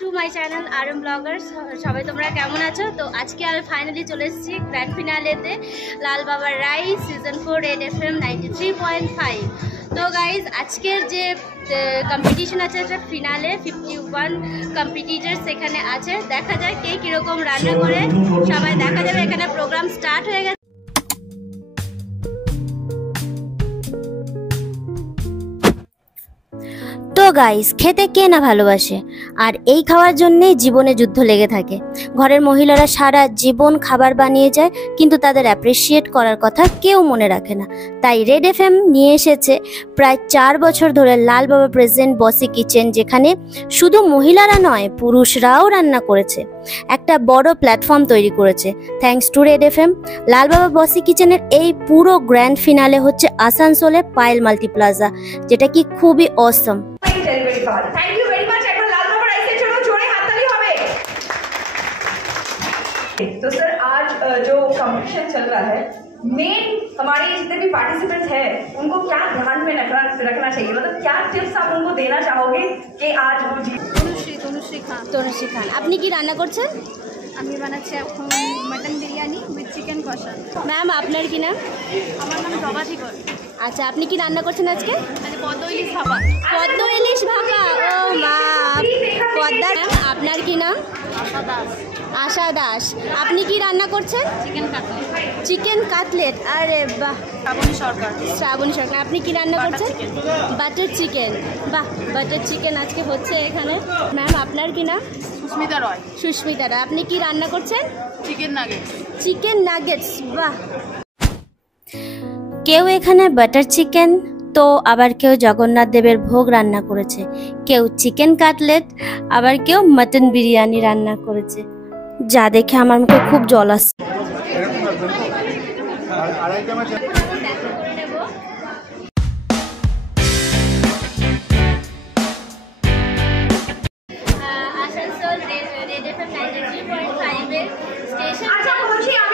To my channel RM Bloggers. সবাই তোমরা কেমন আছো? তো আজকে আমি ফাইনালি চলে এসেছি গ্র্যান্ড ফিনালেতে, লাল বাবা রাইস সিজন 4 রেড FM 93.5। তো গাইজ আজকের যে কম্পিটিশন আছে এটা ফিনালে 51 কম্পিটিটার সেখানে আছে। দেখা যায় কে কীরকম রান্না করে, সবাই দেখা যাবে। এখানে প্রোগ্রাম স্টার্ট হয়ে গেছে। তো গাইস, খেতে কে না ভালোবাসে, আর এই খাওয়ার জন্যেই জীবনে যুদ্ধ লেগে থাকে। ঘরের মহিলারা সারা জীবন খাবার বানিয়ে যায়, কিন্তু তাদের অ্যাপ্রিসিয়েট করার কথা কেউ মনে রাখে না। তাই রেড FM নিয়ে এসেছে প্রায় 4 বছর ধরে লাল বাবা প্রেজেন্ট বসি কিচেন, যেখানে শুধু মহিলারা নয় পুরুষরাও রান্না করেছে। একটা বড় প্ল্যাটফর্ম তৈরি করেছে থ্যাঙ্কস টু রেড FM। লাল বাবা বসি কিচেনের এই পুরো গ্র্যান্ড ফিনালে হচ্ছে আসানসোলে পায়েল মাল্টিপ্লাজা, যেটা কি খুবই অসম। Thank you very much. एक बार लाल बाबा राइस से चलो जोड़े हाथ ताली होवे। तो सर आज जो कंपटीशन चल रहा है, मेन हमारे जितने भी पार्टिसिपेंट्स हैं उनको क्या ध्यान में रखना चाहिए, मतलब क्या टिप्स आप उनको देना चाहोगे कि आज वो जीत? তনুশ্রী খান, আপনি কি রান্না করছেন? আমি বানাচ্ছি এখন মটন বিরিয়ানি উইথ চিকেন কষা। ম্যাম আপনার কি নাম? আমার নাম প্রভাতী কর। আচ্ছা, আপনি কি রান্না করছেন আজকে? পদ্ম ইলিশ ভাপা। পদ্ম ইলিশ ভাপা, ও মা। পদ্মা ম্যাম, আপনার কি নাম? আশা দাস। আশা দাস, আপনি কি রান্না করছেন? Chicken cutlet. চিকেন কাটলেট, আরে বাহ। শ্রাবণী সরকার। শ্রাবণী সরকার, আপনি কি রান্না করছেন? বাটার চিকেন, বাহ। বাটার চিকেন আজকে হচ্ছে এখানে। ম্যাম আপনার কি নাম? সুস্মিতা রয়। সুস্মিতা রায়, আপনি কি রান্না করছেন? Chicken nuggets. চিকেন নাগেটস, বাহ। কেউ এখানে বাটার চিকেন, তো আবার কেউ জগন্নাথ দেবের ভোগ রান্না করেছে, কেউ চিকেন কাটলেট, আবার কেউ মটন বিরিয়ানি রান্না করেছে, যা দেখে আমার মুখে খুব জল আসছে।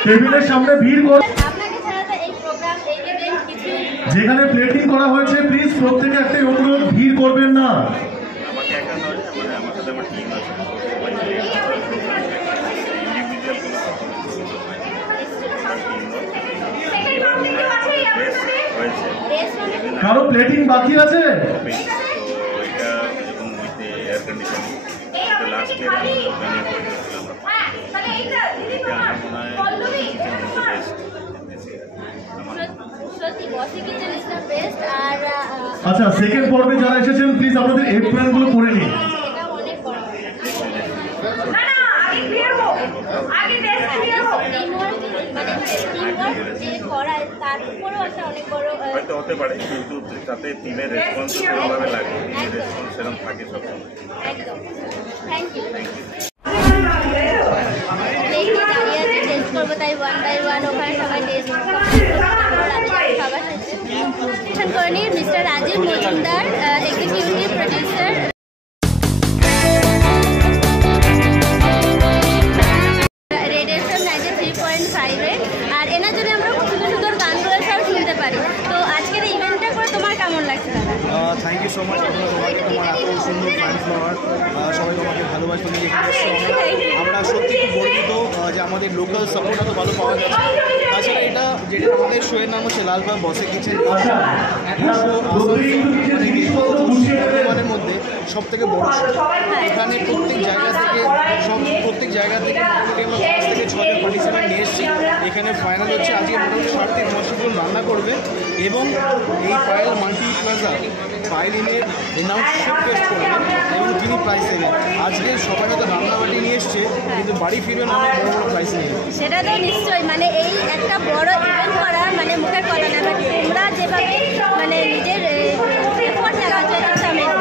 টেবিলের সামনে ভিড় করে আপনাকে ছাড়া তো এই প্রোগ্রাম, এই ইভেন্ট কিছু। যেখানে প্লেটিং করা হয়েছে প্লিজ প্রত্যেকে একটাই অনুরোধ, ভিড় করবেন না। আমাকে একা নয়, আমার সাথে আমার টিম আছে। কারো প্লেটিং বাকি আছে? এটা এবং উইথ এয়ার কন্ডিশনিং, এটা লাস্ট ইয়ার আমরা আচ্ছা, সেকেন্ড পর্বে যারা এসেছেন প্লিজ আপনাদের এপ্রন গুলো পরে নিন। হয়তো হতে পারে, কিন্তু তাতে টিমের রেসপন্স সেরকমভাবে লাগে, রেসপন্স সেরকম থাকে সবসময়। একদম, থ্যাংক ইউ। টেস্ট করবো, তাই 1 বাই 1 ওখানে সবাই টেস্ট খাবার শেষে করে নিই। Mister Rajiv Majumdar, executive producer red FM 93.5-এ, আর এনার জন্য আমরা খুব সুন্দর সুন্দর গানগুলো সব শুনতে পারি। তো আজকের ইভেন্টটা করে তোমার কেমন লাগছে দাদা? Thank you so much. আপনারা সবাইকে, তোমার এত সুন্দর ফ্যান ফলোয়ার, সবাই তোমাকে ভালোবাসে নিয়ে এখানে এসেছো। আমরা সত্যি খুব গর্বিত যে আমাদের লোকাল সাপোর্ট এত ভালো পাওয়া যাচ্ছে। তাছাড়া এটা যেটা আমাদের শোয়ের নাম হচ্ছে লাল বাবা বসি কিচেন, বর্ধমানের মধ্যে সব থেকে বড় শো। এখানে প্রত্যেক জায়গা থেকে মোটামুটি আমরা 5 থেকে 6 জন পার্টিসিপেন্ট নিয়ে এসেছি। এখানে ফাইনাল হচ্ছে আজকে মোটামুটি 3.5 জন রান্না করবে, এবং এই পায়েল মাল্টিপ্লাজা পায়েলিনের এনাউন্স টেস্ট করবে এবং তিনি প্রাইজ দেবেন। আজকে সবাই হয়তো রান্নাবাড়ি নিয়ে এসছে, কিন্তু বাড়ি ফিরবেন অনেক বড় বড় প্রাইজ নিয়ে। সেটা তো নিশ্চয়ই, মানে এই একটা বড় ইভেন্ট করা মানে মুখের কথা না, বাট তোমরা যেভাবে মানে নিজের এফোর্ট লাগাচ্ছ, এটা হচ্ছে amazing.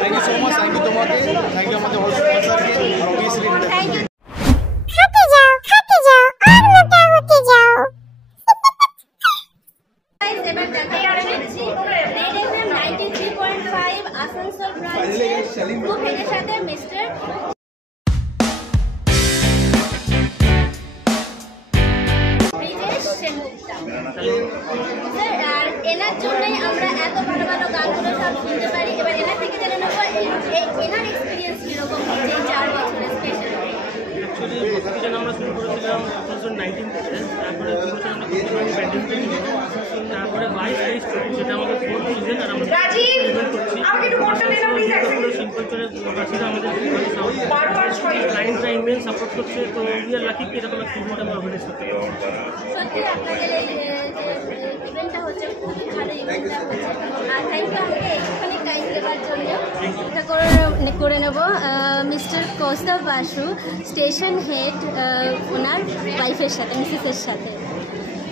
Thank you so much. Thank you তোমাকে, থ্যাংক ইউ আমাদের অল স্পন্সরকে, আর অবভিয়াসলি থ্যাংক ইউ। এবার দেখা যাচ্ছে রেড FM 93.5 আসানসোল ব্রাঞ্চে হেডের সাথে মিস্টার ব্রিজেশ সেনগুপ্তা। স্যার, আর এনার জন্যই আমরা এত ভালো ভালো গানগুলো সব শুনতে পারি। এবার এনার থেকে জেনে নেবো এনার এক্সপিরিয়েন্স কীরকম হচ্ছে এই 4 19 থেকে, তারপরে 2 বছর আমরা কন্টিনিউ ব্যাটিং করি, তারপরে 22-23 যেটা আমাদের 4th সিজন, আর আমরা শিল্পাঞ্চলের কাছে আমাদের ক্লায়েন্টরা ইমেল সাপোর্ট করছে, তো উই আর লাকি এরকম একটা ইভেন্ট আমরা অর্গানাইজ করতে পারি। সত্যি আপনাদের এই ইভেন্টটা হচ্ছে খুব ভালো ইভেন্টটা হচ্ছে, আর থ্যাংক ইউ আমাকে একটুখানি টাইম দেওয়ার জন্য। এটা করে নেব mister Kaustav Basu, station head, ওনার ওয়াইফের সাথে, মিসেসের সাথে।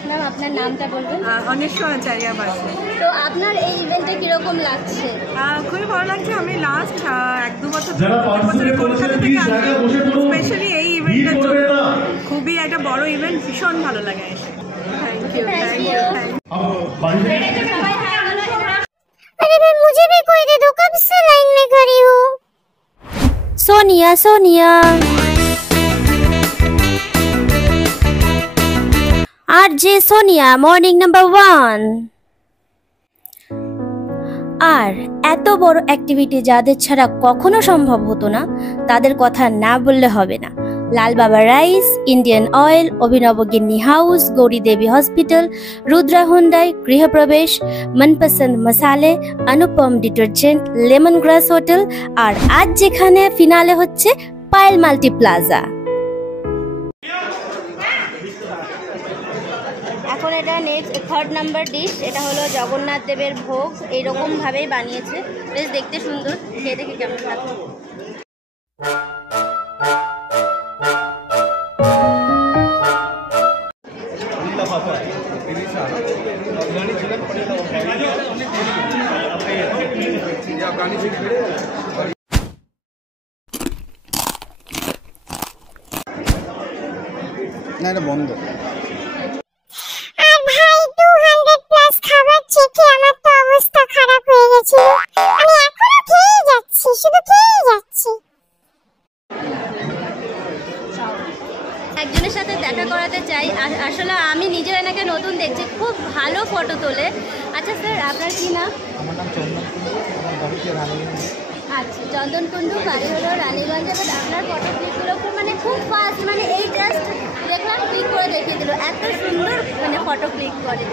ম্যাম আপনার নামটা বলবেন? অনেশ্বর আচার্য বাসু। তো আপনার এই ইভেন্টে কীরকম লাগছে? খুবই ভালো লাগছে। আমি লাস্ট 1-2 বছর স্পেশালি এই ইভেন্টটার জন্য, খুবই একটা বড় ইভেন্ট, ভীষণ ভালো লাগে এসে। Thank you, thank you, thank अरे मैं मुझे भी कोई दे दो, कब से लाइन में खड़ी हूँ। Sonia Sonia RJ Sonia, morning number 1। আর এত বড় অ্যাক্টিভিটি যাদের ছাড়া কখনো সম্ভব হতো না, তাদের কথা না বললে হবে না। লাল বাবা রাইস, ইন্ডিয়ান অয়েল, অভিনব গিন্নি হাউস, গৌরী দেবী হসপিটাল, রুদ্রা হুন্ডাই, গৃহপ্রবেশ, মনপসন্দ মসালে, অনুপম ডিটারজেন্ট, লেমন গ্রাস হোটেল, আর আজ যেখানে ফিনালে হচ্ছে পায়েল মাল্টি প্লাজা। এখন এটা নেক্সট 3rd নাম্বার ডিশ, এটা হলো জগন্নাথ দেবের ভোগ। এইরকম ভাবেই বানিয়েছে, বেশ দেখতে সুন্দর, খেয়ে দেখে কেমন লাগছে। না, এটা বন্ধ। আর ভাই 200 প্লাস খাবার চেখে আমার তো অবস্থা খারাপ হয়ে গেছিল। আমি এখনো খেয়ে যাচ্ছি, শুধু খেয়ে যাচ্ছি। একজনের সাথে দেখা করাতে চাই, আসলে আমি নিজেও এনাকে নতুন দেখছি, খুব ভালো ফটো তোলে। আচ্ছা স্যার, আপনার কি নাম? আমার নাম চন্দন কুণ্ডু, আমার বাড়ি হচ্ছে রানীগঞ্জ। আচ্ছা, চন্দন কুণ্ডু, বাড়ি হলো রানীগঞ্জে। বাট আপনার ফটো ক্লিকগুলো খুব মানে খুব ফাস্ট, মানে এই জাস্ট দেখলাম ক্লিক করে দেখিয়ে দিল, এত সুন্দর মানে ফটো ক্লিক করে।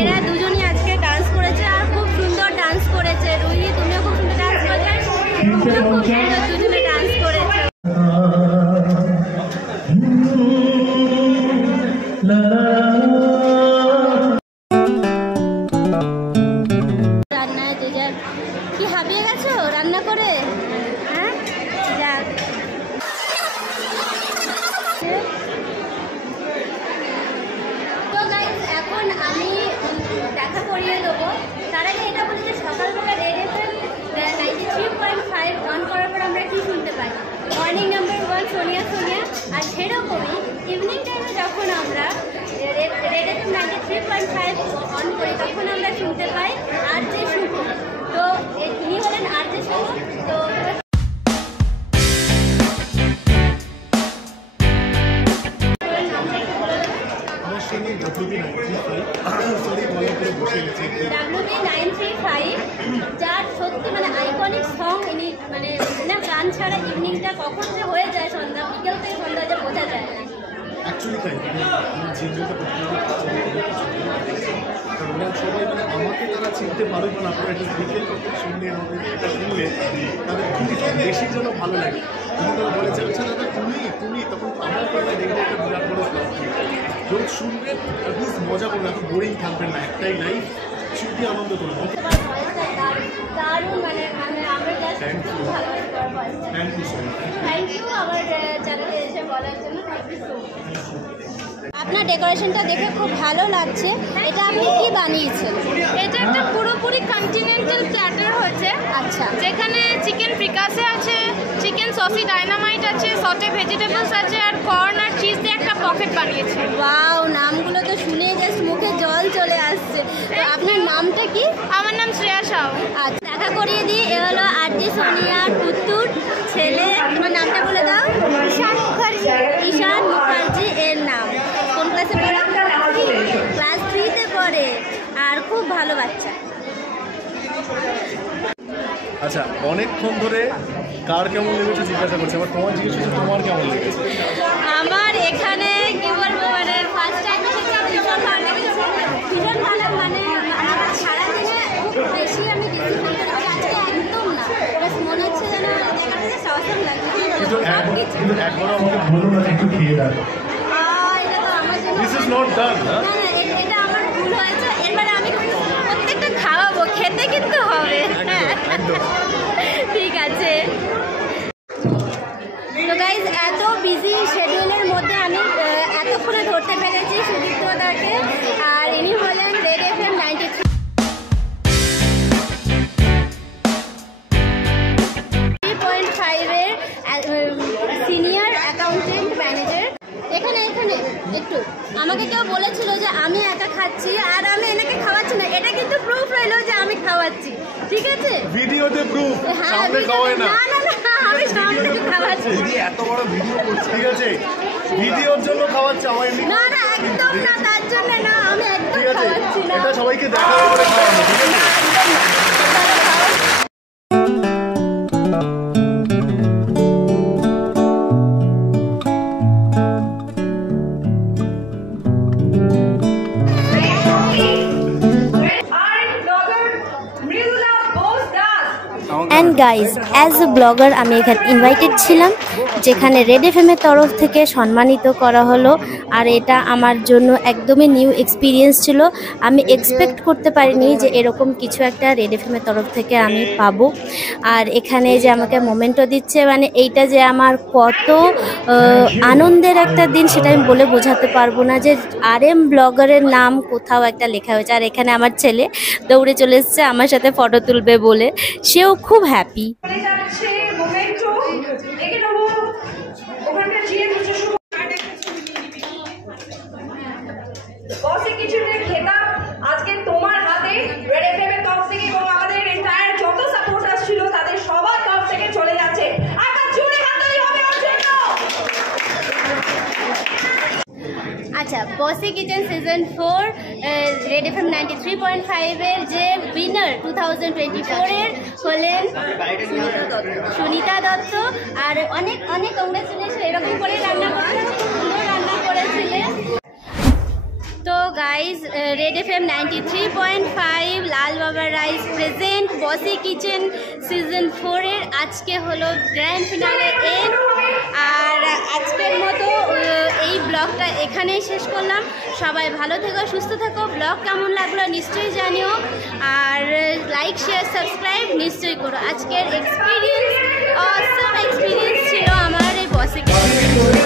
এরা দুজনই আজকে ডান্স করেছে আর খুব সুন্দর ডান্স করেছে। রুহি, তুমিও খুব সুন্দর ডান্স করেছে, খুব সুন্দর দুজনে ডান্স করেছে। রান্নায় যে যার কি হাবিয়ে গেছো রান্না করে? হ্যাঁ, যাক। তো গাইস, এখন আমি দেখা করিয়ে দেবো। তার আগে এটা বলি যে সকালবেলা রেড এফএম 93.5 অন করার পর আমরা কি শুনতে পাই? Morning number 1 Sonia Sonia. আর সেরকমই ইভিনিং টাইমে যখন আমরা রেড এফএম 93.5 অন করি, তখন আমরা শুনতে পাই আরজে শুভ। তো ইনি হলেন আরজে শুভ। তো WB935, যার সত্যি মানে আইকনিক সং। ইনি মানে না গান ছাড়া ইভিনিংটা কখন যে হয়ে যায়, সন্ধ্যা বিকেল থেকে সন্ধ্যা যে বোঝা যায় না। অ্যাকচুয়ালি তাই, কারণ ওরা সবাই মানে আমাকে তারা চিনতে পারবে না, আপনারা এটা বিকেল করতে শুনলে আমাদের এটা শুনলে তাদের খুবই বেশি যেন ভালো লাগে। তখন তারা বলে যে আচ্ছা দাদা তুমি তখন আমার কথা দেখলে একটা বিরাট বড় প্লাস। যখন শুনবেন প্লিজ মজা করবেন, এত বোরিং থাকবেন না, একটাই লাইফ, শুনতে আনন্দ করবেন। দারুণ, মানে আমরা just thank you so much. Thank you আমার চ্যানেলে এসে বলার জন্য। Thank you so much. আপনার ডেকোরেশনটা দেখে খুব ভালো লাগছে। এটা আপনি কি বানিয়েছেন? এটা একটা পুরোপুরি কন্টিনেন্টাল প্ল্যাটার হচ্ছে। আচ্ছা, যেখানে চিকেন ফ্রিকাসে আছে, চিকেন সসি ডাইনামাইট আছে, সটে ভেজিটেবলস আছে, আর কর্ন আর চিজ দিয়ে একটা পকেট বানিয়েছে। ওয়াও, নামগুলো তো শুনে জাস্ট মুখে জল চলে আসছে। তো আপনার নামটা কি? আমার নাম শ্রেয়া সাউ। আচ্ছা, দেখা পরিচয় করিয়ে দিই, এ হলো আরজি সোনিয়ার পুত্তুর ছেলে। তোমার নামটা বলে দাও। ঈশান মুখার্জি। ঈশান মুখার্জি এর নাম। কোন ক্লাসে পড়ে? ক্লাস 3-তে পড়ে, আর খুব ভালো বাচ্চা। আচ্ছা, অনেকক্ষণ ধরে কার কেমন লেগেছে জিজ্ঞাসা করছে, এবার তোমার জিজ্ঞেস করছে তোমার কেমন লেগেছে? আমার এখানে কি বলবো, মানে ফার্স্ট টাইম এসেছি, ভীষণ ভালো লেগেছে। ভীষণ ভালো, মানে আমার সারাদিনে খুব বেশি আমি ডিসিপ্লিন করেছি, আজকে একদম না। বাস মনে হচ্ছে যেন জায়গাটাতে সাহসম লাগছে। কিন্তু একবার আমাকে বলুন না একটু খেয়ে দেখো। এটা তো আমার জন্য দিস ইজ নট ডান। না, এটা আমার ভুল হয়েছে। এবার আমি প্রত্যেকটা খাওয়াবো, খেতে কিন্তু হবে। ঠিক আছে। তো গাইজ, এত বিজি শিডিউলের মধ্যে আমি এতক্ষণে ধরতে পেরেছি সুদীপ্তদাকে, আর ইনি হলেন রেড FM 93.5-এর সিনিয়র অ্যাকাউন্টেন্ট ম্যানেজার। এখানে একটু আমাকে কেউ বলেছিল যে আমি একা খাচ্ছি আর আমি এনাকে খাওয়াচ্ছি না, এটা কিন্তু প্রুফ রইলো যে আমি খাওয়াচ্ছি। ঠিক আছে, ভিডিওতে প্রুফ, সামনে খাওয়ায় না। না, আমি সামনে খাওয়াচ্ছি। এত বড় ভিডিও করছি, ঠিক আছে, ভিডিওর জন্য খাওয়াচ্ছে আমার। না, একদম না, তার জন্য না, আমি একদম খাওয়াচ্ছি না। এটা সবাইকে দেখাবো করে খাওয়ানো, ঠিক আছে? And guys, as a blogger আমি এখানে ইনভাইটেড ছিলাম, যেখানে রেড FM-এর তরফ থেকে সম্মানিত করা হলো। আর এটা আমার জন্য একদমই নিউ এক্সপিরিয়েন্স ছিল। আমি এক্সপেক্ট করতে পারিনি যে এরকম কিছু একটা রেড FM-এর তরফ থেকে আমি পাবো। আর এখানে যে আমাকে মোমেন্টও দিচ্ছে, মানে এইটা যে আমার কত আনন্দের একটা দিন, সেটা আমি বলে বোঝাতে পারবো না। যে RM ব্লগারের নাম কোথাও একটা লেখা হয়েছে, আর এখানে আমার ছেলে দৌড়ে চলে এসেছে আমার সাথে ফটো তুলবে বলে, সেও খুব হ্যাপি। আজকে তোমার হাতে রেড FM এর তরফ থেকে এবং আমাদের এন্টায়ার যত সাপোর্টার্স ছিল তাদের সবার তরফ থেকে চলে যাচ্ছে। একটা জোরে হাততালি হবে ওর জন্য। আচ্ছা, বসি কিচেন সিজন 4 রেড FM 93.5-এর যে উইনার 2024-এর হলেন সুনিতা দত্ত। আর অনেক কংগ্রেচুলেশন, এরকম করে রান্না করেছিলেন। তো গাইজ, রেড FM 93.5 লাল বাবা রাইস প্রেজেন্ট বসি কিচেন সিজন 4-এর আজকে হলো গ্র্যান্ড ফিনালে এন্ড। আর আজকের মতো এই ব্লগটা এখানেই শেষ করলাম। সবাই ভালো থেকো, সুস্থ থেকো। ব্লগ কেমন লাগলো নিশ্চয়ই জানিও, আর লাইক, শেয়ার, সাবস্ক্রাইব নিশ্চয়ই করো। আজকের এক্সপিরিয়েন্স, অসম এক্সপিরিয়েন্স ছিল আমার এই বসি কিচেন।